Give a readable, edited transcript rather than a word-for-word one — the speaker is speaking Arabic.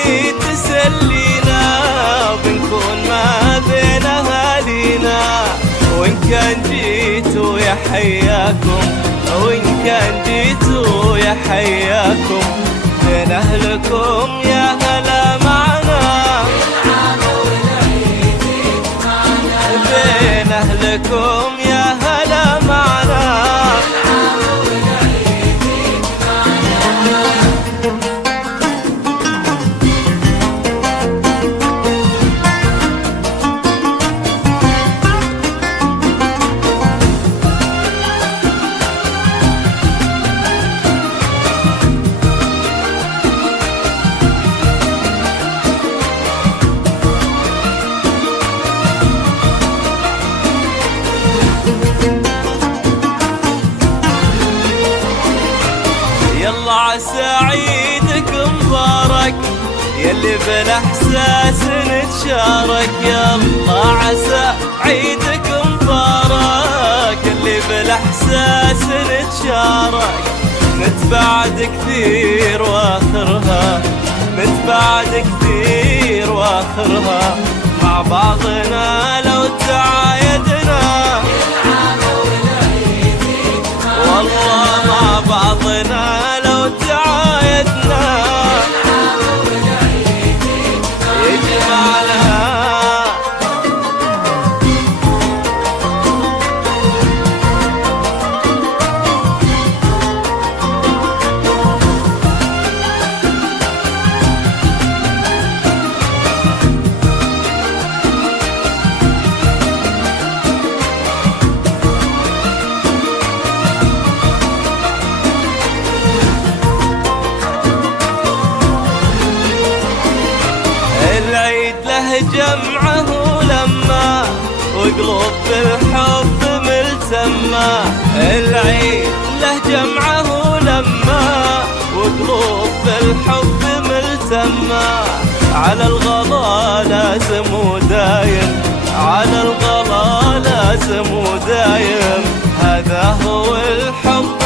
العيد تسلينا بنكون ما بين أهالينا، وإن كان جيتوا يا حياكم، وإن كان جيتوا يا حياكم، بين أهلكم يا هلا معنا، بين أهلكم يا هلا معنا. يلا عسى عيدك مبارك يلي بالاحساس نتشارك، يلا عسى عيدك مبارك يلي بالاحساس نتشارك، نتبعد كثير واخرها، نتبعد كثير واخرها، مع بعضنا لو تعايدنا، والله مع بعضنا لو تعايدنا يجمعنا. العيد له جمعه لما وقلوب بالحب ملتمة، العيد له جمعه لما وقلوب بالحب ملتمة، على الغلا لازم ودايم، على الغلا لازم ودايم، هذا هو الحب